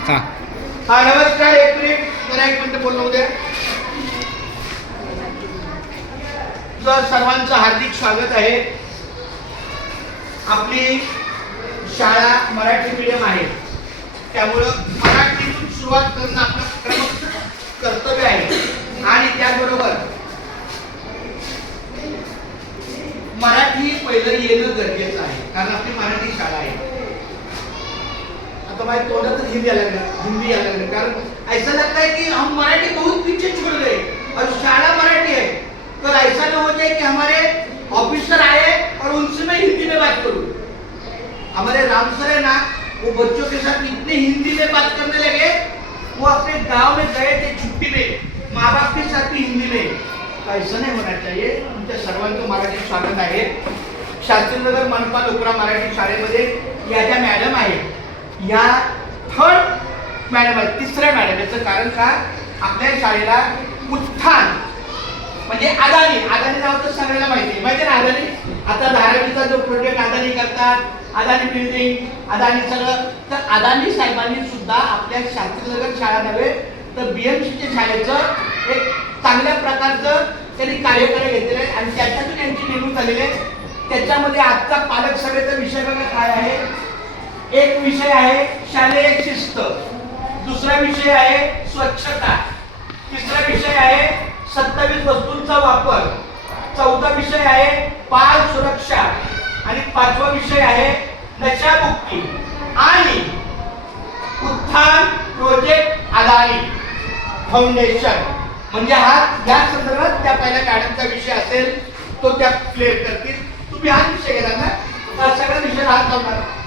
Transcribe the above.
हा नमस्कार. एक मिनिट, जरा एक मिनिट बोललो उद्या. सर्वांचं हार्दिक स्वागत आहे. आपली शाळा मराठी मीडियम आहे, त्यामुळं मराठीतून सुरुवात करणं आपलं प्रमुख कर्तव्य आहे. आणि त्याबरोबर मराठी पहिलं येणं गरजेचं आहे, कारण आपली मराठी शाळा आहे. हमारे तोड़त हिंदी आ लग कारण ऐसा लगता है कि हम मराठी बहुत पीछे छोड़ गए और शाला मराठी है. तो ऐसा न हो जाए कि हमारे ऑफिसर आए और उनसे मैं हिंदी में बात करूं. हमारे राम सर है ना, वो बच्चों के साथ इतने हिंदी में बात करने लगे, वो अपने गांव में गए थे छुट्टी में, माँ बाप के साथ भी हिंदी में. तो ऐसा नहीं होना चाहिए. तुमच्या सर्वांचं मराठी स्वागत आहे. शास्त्रीनगर मनपा लोकरा मराठी शाळेमध्ये या ज्या मॅडम आहेत, या थर्ड मॅडम आहे, तिसऱ्या मॅडम. याचं कारण का, आपल्या शाळेला उत्थान म्हणजे अदानी नाव तर सगळ्यांना माहिती आहे ना. अदानी आता धारावीचा जो प्रोजेक्ट अदानी करतात, अदानी बिल्डिंग, अदानी सगळं, तर अदानी साहेबांनी सुद्धा आपल्या शास्त्रीनगर शाळा नव्हे तर बीएमसीच्या शाळेचं एक चांगल्या प्रकारचं त्यांनी कार्यक्रम घेतलेलं आहे आणि त्याच्यातून यांची नेमणूक झालेली आहे. त्याच्यामध्ये आजचा पालक सभेचा विषय बघा काय आहे. एक विषय आहे शालेय शिस्त, दुसरा विषय आहे स्वच्छता, तिसरा विषय आहे 27 वस्तूंचा वापर, चौथा विषय आहे बाल सुरक्षा आणि पाचवा विषय आहे नशामुक्ती आणि उत्थान प्रोजेक्ट अदानी फाउंडेशन. म्हणजे हा या संदर्भात त्या पहिल्या मॅडमचा विषय असेल तो त्या क्लिअर करतील. तुम्ही हा विषय घेणार ना, सगळ्या विषयाला हात लावणार.